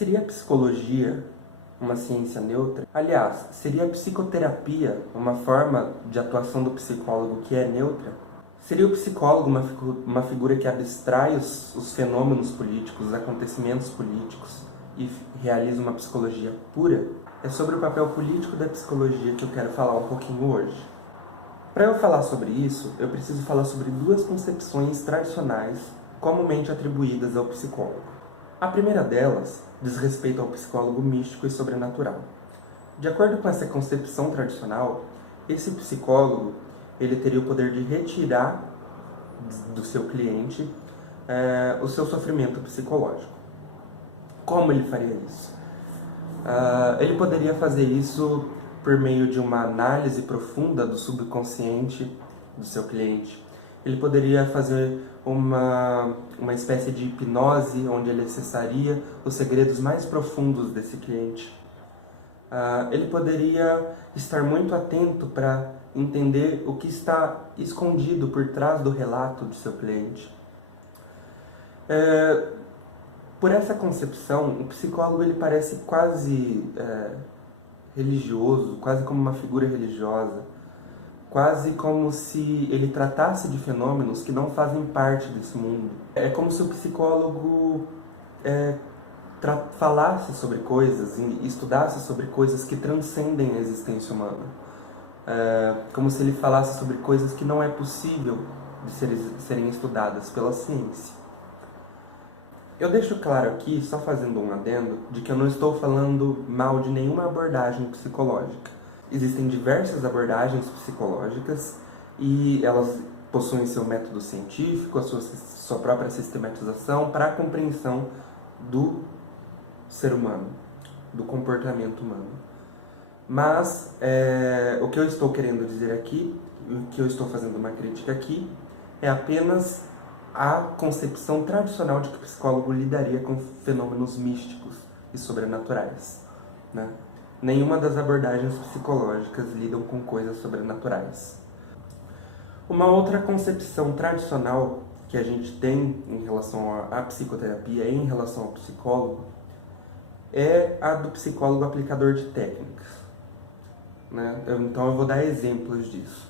Seria a psicologia uma ciência neutra? Aliás, seria a psicoterapia uma forma de atuação do psicólogo que é neutra? Seria o psicólogo uma figura que abstrai os fenômenos políticos, os acontecimentos políticos e realiza uma psicologia pura? É sobre o papel político da psicologia que eu quero falar um pouquinho hoje. Para eu falar sobre isso, eu preciso falar sobre duas concepções tradicionais comumente atribuídas ao psicólogo. A primeira delas diz respeito ao psicólogo místico e sobrenatural. De acordo com essa concepção tradicional, esse psicólogo ele teria o poder de retirar do seu cliente o seu sofrimento psicológico. Como ele faria isso? Ele poderia fazer isso por meio de uma análise profunda do subconsciente do seu cliente. Ele poderia fazer uma espécie de hipnose, onde ele acessaria os segredos mais profundos desse cliente. Ele poderia estar muito atento para entender o que está escondido por trás do relato do seu cliente. Por essa concepção, o psicólogo ele parece quase religioso, quase como uma figura religiosa, quase como se ele tratasse de fenômenos que não fazem parte desse mundo. É como se o psicólogo falasse sobre coisas e estudasse sobre coisas que transcendem a existência humana. Como se ele falasse sobre coisas que não é possível de serem estudadas pela ciência. Eu deixo claro aqui, só fazendo um adendo, de que eu não estou falando mal de nenhuma abordagem psicológica. Existem diversas abordagens psicológicas e elas possuem seu método científico, a sua própria sistematização para a compreensão do ser humano, do comportamento humano. Mas o que eu estou querendo dizer aqui, o que eu estou fazendo uma crítica aqui, é apenas a concepção tradicional de que o psicólogo lidaria com fenômenos místicos e sobrenaturais, né? Nenhuma das abordagens psicológicas lidam com coisas sobrenaturais. Uma outra concepção tradicional que a gente tem em relação à psicoterapia e em relação ao psicólogo é a do psicólogo aplicador de técnicas, né? Então eu vou dar exemplos disso.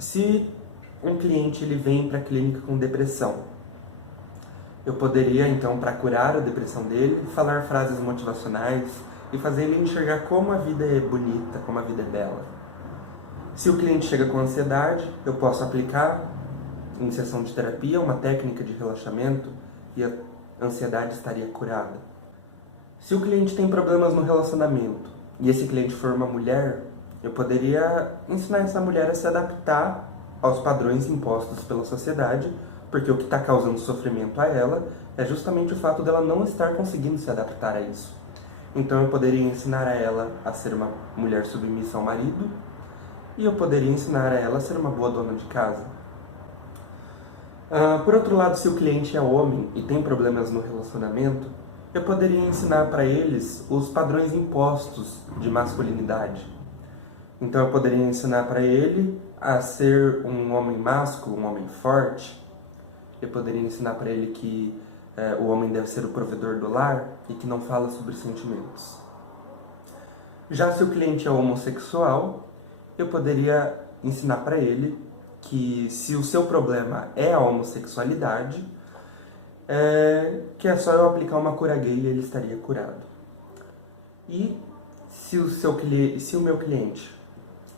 Se um cliente ele vem para a clínica com depressão, eu poderia então, para curar a depressão dele, falar frases motivacionais e fazer ele enxergar como a vida é bonita, como a vida é bela. Se o cliente chega com ansiedade, eu posso aplicar em sessão de terapia uma técnica de relaxamento e a ansiedade estaria curada. Se o cliente tem problemas no relacionamento e esse cliente for uma mulher, eu poderia ensinar essa mulher a se adaptar aos padrões impostos pela sociedade, porque o que está causando sofrimento a ela é justamente o fato dela não estar conseguindo se adaptar a isso. Então eu poderia ensinar a ela a ser uma mulher submissa ao marido e eu poderia ensinar a ela a ser uma boa dona de casa. Por outro lado, se o cliente é homem e tem problemas no relacionamento, eu poderia ensinar para eles os padrões impostos de masculinidade. Então eu poderia ensinar para ele a ser um homem másculo, um homem forte. Eu poderia ensinar para ele que o homem deve ser o provedor do lar e que não fala sobre sentimentos. Já se o cliente é homossexual, eu poderia ensinar para ele que se o seu problema é a homossexualidade, que é só eu aplicar uma cura gay e ele estaria curado. E se o meu cliente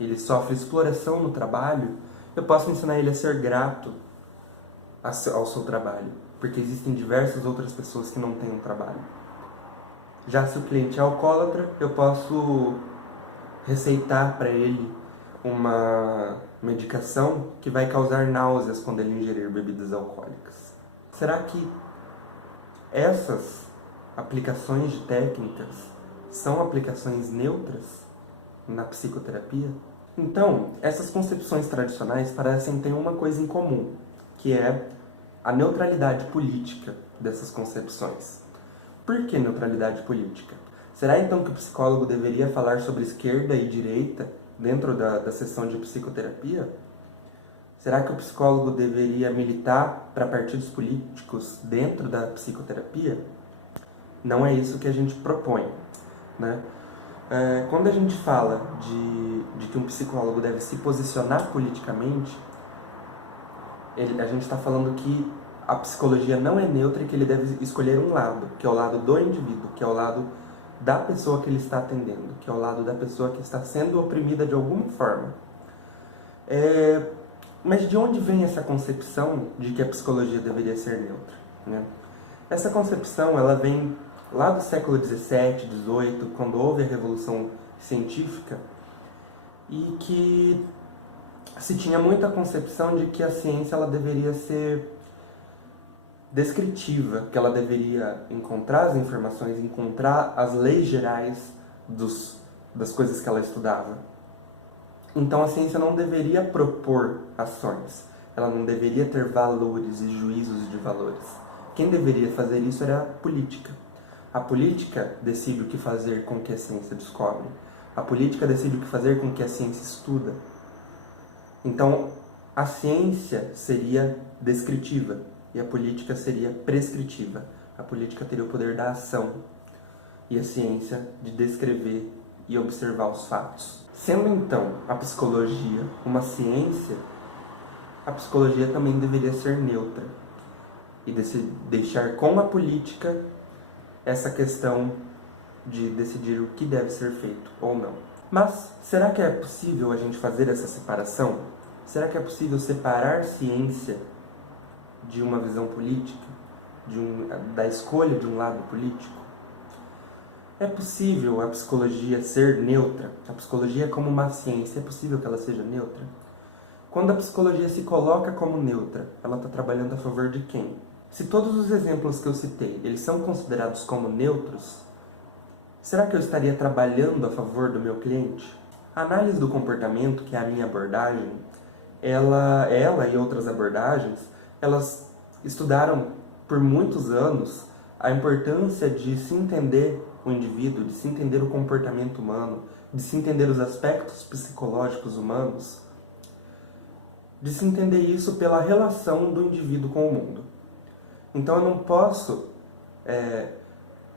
ele sofre exploração no trabalho, eu posso ensinar ele a ser grato ao seu trabalho, porque existem diversas outras pessoas que não têm um trabalho. Já se o cliente é alcoólatra, eu posso receitar para ele uma medicação que vai causar náuseas quando ele ingerir bebidas alcoólicas. Será que essas aplicações de técnicas são aplicações neutras na psicoterapia? Então, essas concepções tradicionais parecem ter uma coisa em comum, que é a neutralidade política dessas concepções. Por que neutralidade política? Será então que o psicólogo deveria falar sobre esquerda e direita dentro da sessão de psicoterapia? Será que o psicólogo deveria militar para partidos políticos dentro da psicoterapia? Não é isso que a gente propõe, né? Quando a gente fala de que um psicólogo deve se posicionar politicamente, a gente está falando que a psicologia não é neutra e que ele deve escolher um lado, que é o lado do indivíduo, que é o lado da pessoa que ele está atendendo, que é o lado da pessoa que está sendo oprimida de alguma forma. Mas de onde vem essa concepção de que a psicologia deveria ser neutra, né? Essa concepção ela vem lá do século XVII, XVIII, quando houve a Revolução Científica, e que se tinha muita concepção de que a ciência ela deveria ser descritiva, que ela deveria encontrar as informações, encontrar as leis gerais das coisas que ela estudava. Então a ciência não deveria propor ações, ela não deveria ter valores e juízos de valores. Quem deveria fazer isso era a política. A política decide o que fazer com que a ciência descobre. A política decide o que fazer com que a ciência estuda. Então, a ciência seria descritiva e a política seria prescritiva. A política teria o poder da ação e a ciência de descrever e observar os fatos. Sendo então a psicologia uma ciência, a psicologia também deveria ser neutra e deixar com a política essa questão de decidir o que deve ser feito ou não. Mas será que é possível a gente fazer essa separação? Será que é possível separar ciência de uma visão política, da escolha de um lado político? É possível a psicologia ser neutra? A psicologia como uma ciência, é possível que ela seja neutra? Quando a psicologia se coloca como neutra, ela está trabalhando a favor de quem? Se todos os exemplos que eu citei, eles são considerados como neutros, será que eu estaria trabalhando a favor do meu cliente? A análise do comportamento, que é a minha abordagem, ela e outras abordagens, elas estudaram por muitos anos a importância de se entender o indivíduo, de se entender o comportamento humano, de se entender os aspectos psicológicos humanos, de se entender isso pela relação do indivíduo com o mundo. Então eu não posso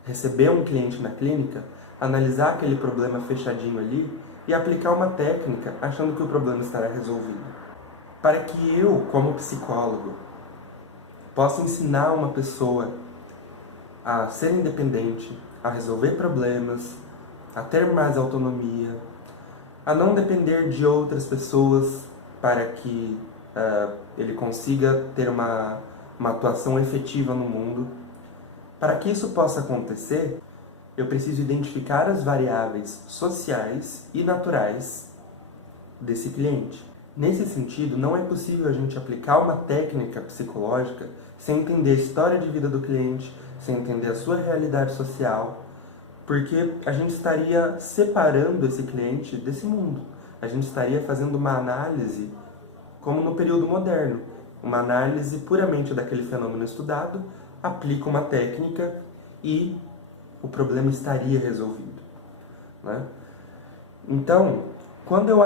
receber um cliente na clínica, analisar aquele problema fechadinho ali e aplicar uma técnica achando que o problema estará resolvido. Para que eu, como psicólogo, possa ensinar uma pessoa a ser independente, a resolver problemas, a ter mais autonomia, a não depender de outras pessoas para que ele consiga ter uma atuação efetiva no mundo. Para que isso possa acontecer, eu preciso identificar as variáveis sociais e naturais desse cliente. Nesse sentido, não é possível a gente aplicar uma técnica psicológica sem entender a história de vida do cliente, sem entender a sua realidade social, porque a gente estaria separando esse cliente desse mundo. A gente estaria fazendo uma análise como no período moderno, uma análise puramente daquele fenômeno estudado, aplica uma técnica e o problema estaria resolvido, né? Então, quando eu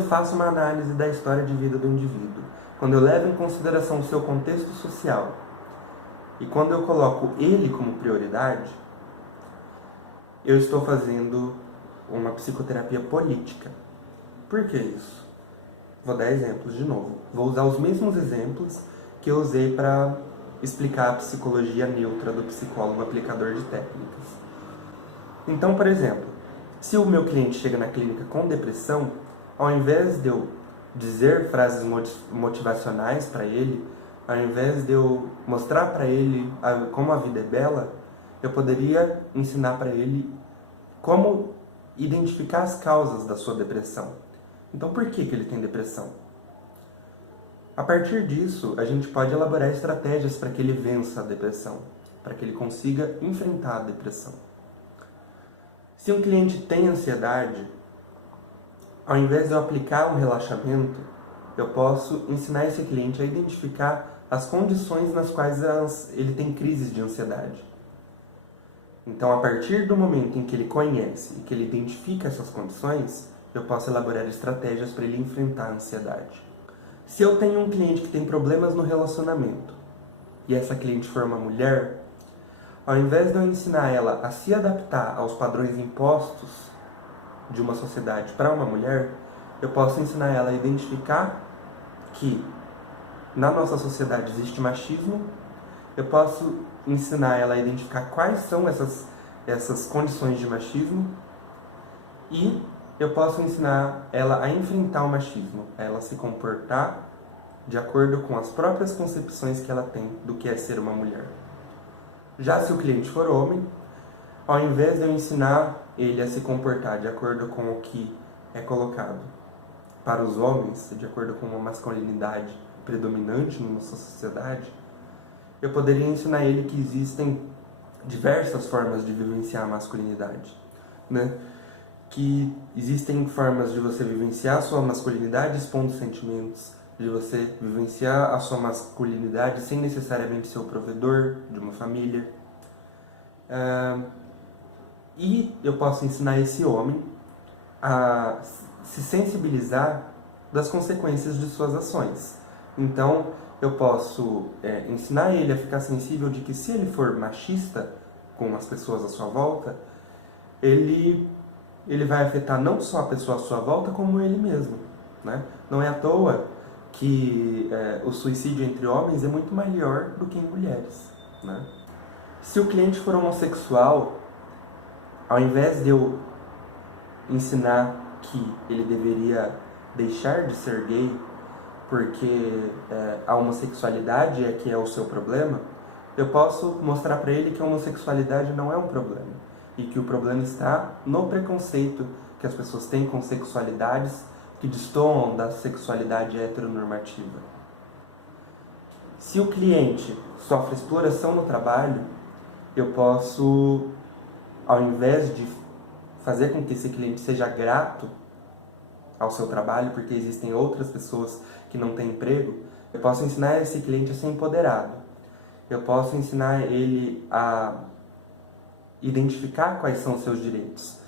faço uma análise da história de vida do indivíduo, quando eu levo em consideração o seu contexto social e quando eu coloco ele como prioridade, eu estou fazendo uma psicoterapia política. Por que isso? Vou dar exemplos de novo. Vou usar os mesmos exemplos que eu usei para explicar a psicologia neutra do psicólogo aplicador de técnicas. Então, por exemplo, se o meu cliente chega na clínica com depressão, ao invés de eu dizer frases motivacionais para ele, ao invés de eu mostrar para ele como a vida é bela, eu poderia ensinar para ele como identificar as causas da sua depressão. Então, por que ele tem depressão? A partir disso, a gente pode elaborar estratégias para que ele vença a depressão, para que ele consiga enfrentar a depressão. Se um cliente tem ansiedade, ao invés de eu aplicar um relaxamento, eu posso ensinar esse cliente a identificar as condições nas quais ele tem crises de ansiedade. Então, a partir do momento em que ele conhece e que ele identifica essas condições, eu posso elaborar estratégias para ele enfrentar a ansiedade. Se eu tenho um cliente que tem problemas no relacionamento, e essa cliente for uma mulher, ao invés de eu ensinar ela a se adaptar aos padrões impostos de uma sociedade para uma mulher, eu posso ensinar ela a identificar que na nossa sociedade existe machismo, eu posso ensinar ela a identificar quais são essas condições de machismo e eu posso ensinar ela a enfrentar o machismo, a ela se comportar de acordo com as próprias concepções que ela tem do que é ser uma mulher. Já se o cliente for homem, ao invés de eu ensinar ele a se comportar de acordo com o que é colocado para os homens, de acordo com uma masculinidade predominante na nossa sociedade, eu poderia ensinar ele que existem diversas formas de vivenciar a masculinidade, né? Que existem formas de você vivenciar a sua masculinidade expondo sentimentos, de você vivenciar a sua masculinidade sem necessariamente ser o provedor de uma família. E eu posso ensinar esse homem a se sensibilizar das consequências de suas ações. Então, eu posso ensinar ele a ficar sensível de que se ele for machista com as pessoas à sua volta, ele vai afetar não só a pessoa à sua volta, como ele mesmo, né? Não é à toa que o suicídio entre homens é muito maior do que em mulheres, né? Se o cliente for homossexual, ao invés de eu ensinar que ele deveria deixar de ser gay porque a homossexualidade é que é o seu problema, eu posso mostrar para ele que a homossexualidade não é um problema e que o problema está no preconceito que as pessoas têm com sexualidades que destoam da sexualidade heteronormativa. Se o cliente sofre exploração no trabalho, eu posso, ao invés de fazer com que esse cliente seja grato ao seu trabalho, porque existem outras pessoas que não têm emprego, eu posso ensinar esse cliente a ser empoderado. Eu posso ensinar ele a identificar quais são os seus direitos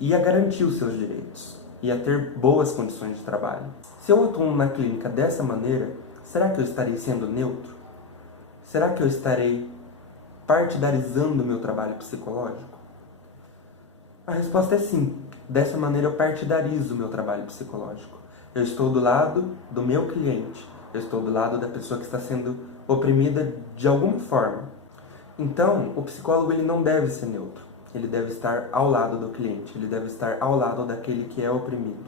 e a garantir os seus direitos e a ter boas condições de trabalho. Se eu atuo na clínica dessa maneira, será que eu estarei sendo neutro? Será que eu estarei partidarizando o meu trabalho psicológico? A resposta é sim. Dessa maneira eu partidarizo o meu trabalho psicológico. Eu estou do lado do meu cliente. Eu estou do lado da pessoa que está sendo oprimida de alguma forma. Então, o psicólogo ele não deve ser neutro. Ele deve estar ao lado do cliente. Ele deve estar ao lado daquele que é oprimido.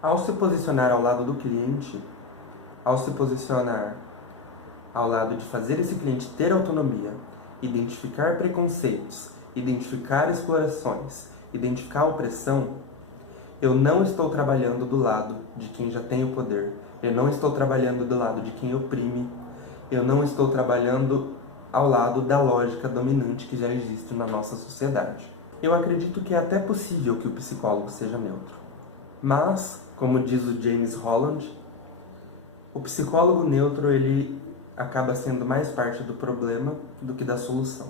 Ao se posicionar ao lado do cliente, ao se posicionar ao lado de fazer esse cliente ter autonomia, identificar preconceitos, identificar explorações, identificar opressão, eu não estou trabalhando do lado de quem já tem o poder. Eu não estou trabalhando do lado de quem oprime. Eu não estou trabalhando ao lado da lógica dominante que já existe na nossa sociedade. Eu acredito que é até possível que o psicólogo seja neutro. Mas, como diz o James Holland, o psicólogo neutro ele acaba sendo mais parte do problema do que da solução.